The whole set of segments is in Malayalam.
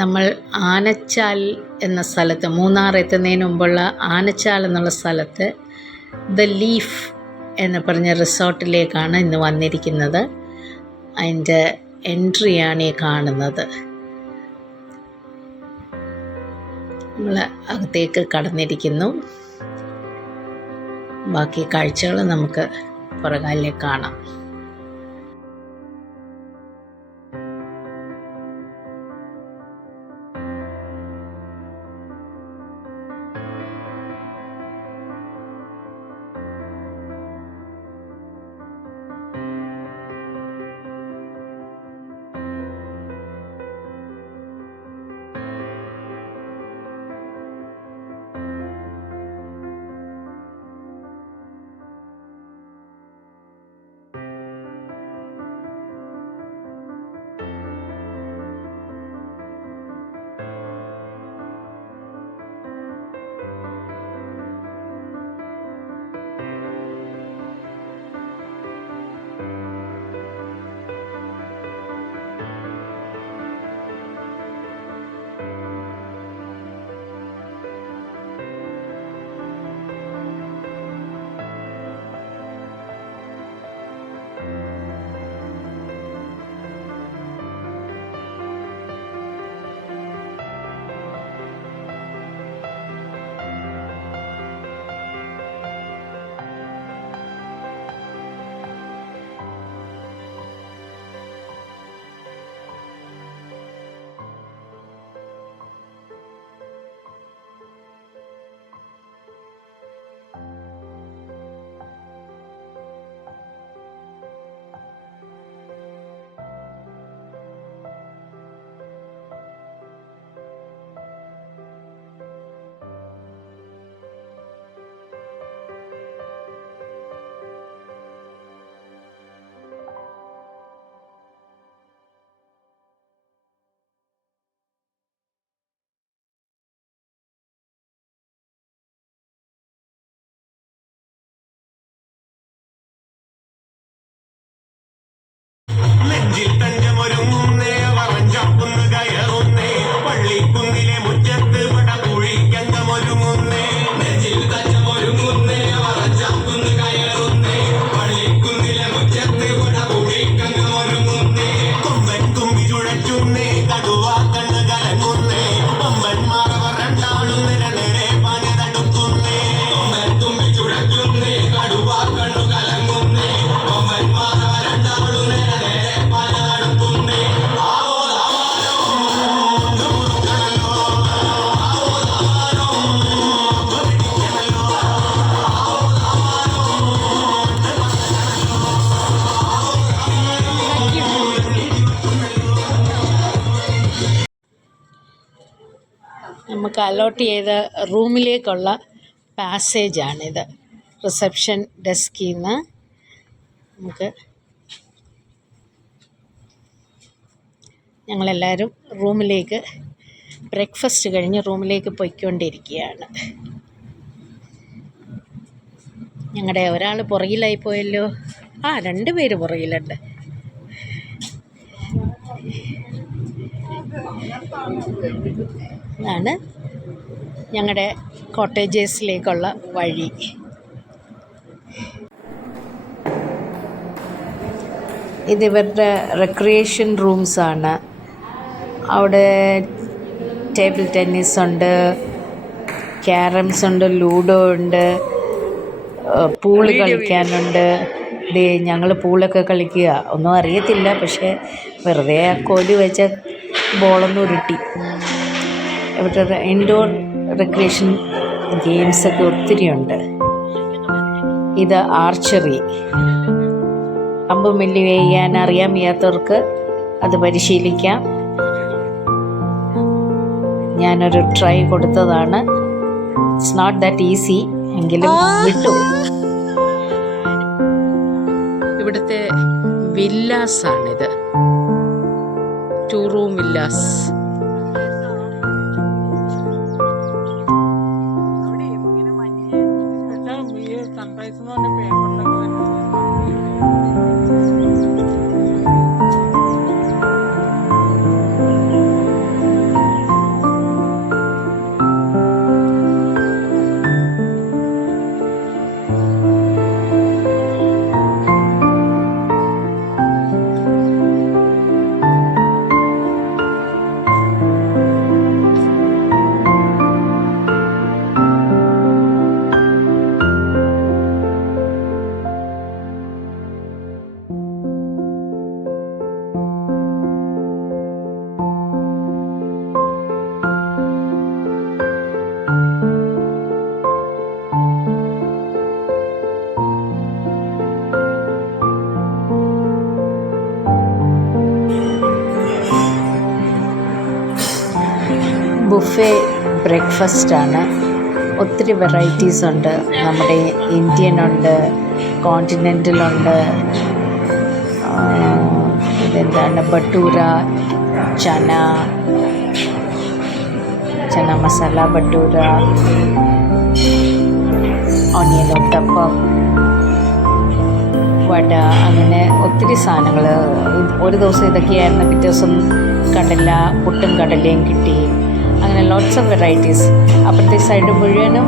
നമ്മൾ ആനച്ചാൽ എന്ന സ്ഥലത്ത്, മൂന്നാർ എത്തുന്നതിന് മുമ്പുള്ള ആനച്ചാൽ എന്നുള്ള സ്ഥലത്ത് ദ ലീഫ് എന്ന് പറഞ്ഞ റിസോർട്ടിലേക്കാണ് ഇന്ന് വന്നിരിക്കുന്നത്. അതിൻ്റെ എൻട്രിയാണ് ഈ കാണുന്നത്. നമ്മൾ അകത്തേക്ക് കടന്നിരിക്കുന്നു. ബാക്കി കാഴ്ചകൾ നമുക്ക് പുറകാലിലേക്ക് കാണാം. നെഞ്ചിൽ തഞ്ചമൊരുങ്ങുന്നേ വറഞ്ചാപ്പുന്ന് കയറുന്നേ പള്ളിക്കുന്നിലെ മുറ്റത്ത് പട കുഴിക്കങ്കമൊരുങ്ങുന്നേ. നെഞ്ചിൽ തഞ്ചമൊരുങ്ങുന്നേ വറഞ്ചാപ്പുന്ന് കയറുന്നേ പള്ളിക്കുന്നിലെ മുറ്റത്ത് പട കുഴിക്കങ്കമൊരുങ്ങുന്നേ. കൊമ്പൻ തുമ്പി ചുഴറ്റുന്നേ കടുവാ കണ്ണ് കലങ്ങുന്നേ കൊമ്പന്മാർ രണ്ടാളും നിരനിരെ പണി തടുക്കുന്നേ. കൊമ്പൻ തുമ്പി ചുഴറ്റുന്നേ കടുവാ കണ്ണു കലങ്ങുന്നേ കൊമ്പന്മാർ രണ്ടാളും നിരനിരെ നമുക്ക് അലോട്ട് ചെയ്ത റൂമിലേക്കുള്ള പാസേജാണിത്. റിസപ്ഷൻ ഡെസ്കിൽ നിന്ന് നമുക്ക് ഞങ്ങളെല്ലാവരും റൂമിലേക്ക് ബ്രേക്ക്ഫാസ്റ്റ് കഴിഞ്ഞ് റൂമിലേക്ക് പോയിക്കൊണ്ടിരിക്കുകയാണ്. ഞങ്ങളുടെ ഒരാൾ പുറകിലായി പോയല്ലോ. 2 പേര് പുറകിലുണ്ട്. ഇതാണ് ഞങ്ങളുടെ കോട്ടേജസിലേക്കുള്ള വഴി. ഇതിവരുടെ റിക്രിയേഷൻ റൂംസാണ്. അവിടെ ടേബിൾ ടെന്നീസ് ഉണ്ട്, ക്യാരംസ് ഉണ്ട്, ലൂഡോ ഉണ്ട്, പൂള് കളിക്കാനുണ്ട്. ഞങ്ങൾ പൂളൊക്കെ കളിക്കുക. ഒന്നും അറിയത്തില്ല, പക്ഷേ വെറുതെ കോലി വെച്ച ബോളൊന്നും ഉരുട്ടി. ഇവിടെ ഇൻഡോർ റിക്രിയേഷൻ ഗെയിംസൊക്കെ ഒത്തിരിയുണ്ട്. ഇത് ആർച്ചറി, അമ്പുമില്ലി ചെയ്യാൻ അറിയാൻ വയ്യാത്തവർക്ക് അത് പരിശീലിക്കാം. ഞാനൊരു ട്രൈ കൊടുത്തതാണ്. ഇറ്റ്സ് നോട്ട് ദാറ്റ് ഈസി, എങ്കിലും വിട്ടു. ഇവിടുത്തെ വില്ലാസാണിത്, 2 റൂം വില്ലാസ്. ബുഫേ ബ്രേക്ക്ഫാസ്റ്റാണ്. ഒത്തിരി വെറൈറ്റീസ് ഉണ്ട്. നമ്മുടെ ഇന്ത്യൻ ഉണ്ട്, കോണ്ടിനെൻ്റലുണ്ട്, ഇതെന്താണ് ബട്ടൂര, ചന മസാല ബട്ടൂര, ഓണിയൻ ഉത്തപ്പം, വട, അങ്ങനെ ഒത്തിരി സാധനങ്ങൾ. ഒരു ദിവസം ഇതൊക്കെയായിരുന്നു, പിറ്റേ ദിവസം കടല, പുട്ടും കടലയും കിട്ടി. അങ്ങനെ ലോട്ട്സ് ഓഫ് വെറൈറ്റീസ്. അപ്പുറത്തെ സൈഡ് മുഴുവനും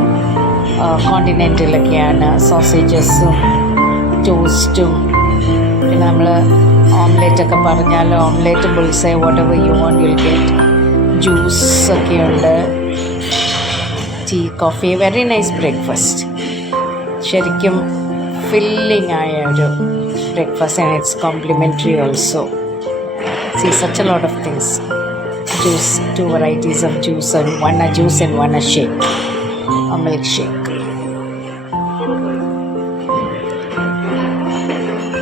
കോണ്ടിനെൻ്റലൊക്കെയാണ്. സോസേജസും ടോസ്റ്റും, പിന്നെ നമ്മൾ ഓംലെറ്റൊക്കെ പറഞ്ഞാൽ omelette, bullseye, whatever you want you'll get. ജ്യൂസൊക്കെയുണ്ട്, tea, coffee. Very nice breakfast. ശരിക്കും ഫില്ലിംഗ് ആയ ഒരു breakfast, and it's complimentary also. See such a lot of things. Juice, 2 varieties of juice, and one a juice and one a shake, a milkshake.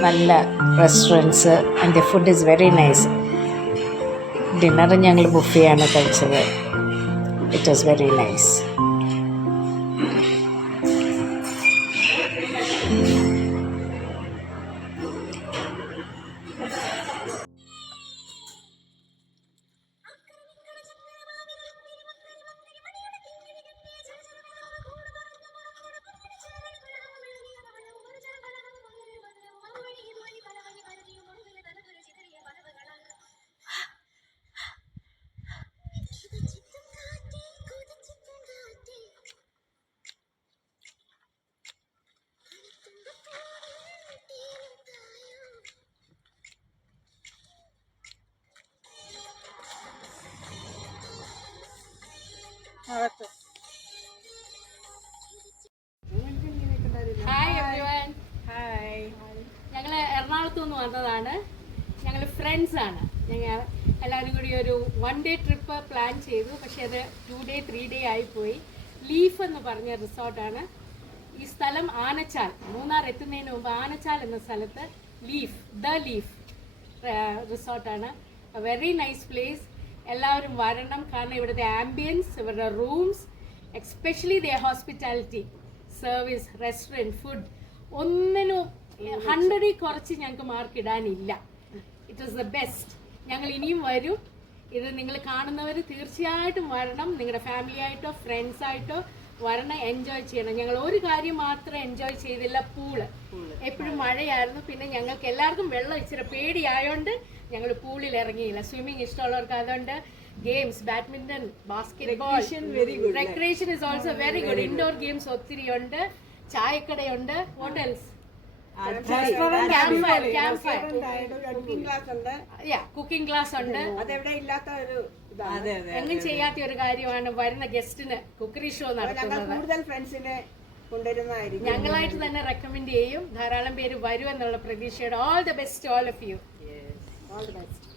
നല്ല restaurants, and the food is very nice. Dinner ഞങ്ങൾ ബുഫേയാണ് കഴിച്ചത്. It was very nice. Hi everyone. ഞങ്ങൾ എറണാകുളത്തു നിന്ന് വന്നതാണ്. ഞങ്ങൾ ഫ്രണ്ട്സാണ്. ഞങ്ങൾ എല്ലാവരും കൂടി ഒരു 1 day ട്രിപ്പ് പ്ലാൻ ചെയ്തു. പക്ഷേ അത് 2 day 3 day ആയിപ്പോയി. ലീഫ് എന്ന് പറഞ്ഞ റിസോർട്ടാണ്. ഈ സ്ഥലം ആനച്ചാൽ. മൂന്നാർ എത്തുന്നതിന് മുമ്പ് ആനച്ചാൽ എന്ന സ്ഥലത്ത് ദ ലീഫ് റിസോർട്ടാണ്. Very nice place. എല്ലാവരും വരണം. കാരണം ഇവിടുത്തെ ആംബിയൻസ്, ഇവരുടെ rooms, especially the hospitality, service, restaurant, food, ഒന്നിനും 100 കുറച്ച് ഞങ്ങൾക്ക് മാർക്ക് ഇടാനില്ല. It was the best. ഞങ്ങൾ ഇനിയും വരും. ഇത് നിങ്ങൾ കാണുന്നവർ തീർച്ചയായിട്ടും വരണം. നിങ്ങളുടെ ഫാമിലി ആയിട്ടോ ഫ്രണ്ട്സ് ആയിട്ടോ വരണം, എൻജോയ് ചെയ്യണം. ഞങ്ങൾ ഒരു കാര്യം മാത്രം എൻജോയ് ചെയ്തില്ല, പൂള്. എപ്പോഴും മഴയായിരുന്നു. പിന്നെ ഞങ്ങൾക്ക് എല്ലാവർക്കും വെള്ളം ഇച്ചിരി പേടിയായോണ്ട് ഞങ്ങൾ പൂളിൽ ഇറങ്ങിയില്ല. സ്വിമ്മിങ് ഇഷ്ടമുള്ളവർക്ക് അതുകൊണ്ട് games, badminton, basketball, recreation is also very good. Indoor games ഒത്തിരി ഉണ്ട്. ചായക്കടയുണ്ട്. What else? കുക്കിംഗ് ക്ലാസ് ഉണ്ട്. എങ്ങും ചെയ്യാത്ത ഒരു കാര്യമാണ് വരുന്ന ഗസ്റ്റിന് കുക്കറി ഷോ നടത്തുന്നത്. ഞങ്ങളായിട്ട് തന്നെ റെക്കമെൻഡ് ചെയ്യും. ധാരാളം പേര് വരും എന്നുള്ള പ്രതീക്ഷയോടെ. All the best, all of you. All the best.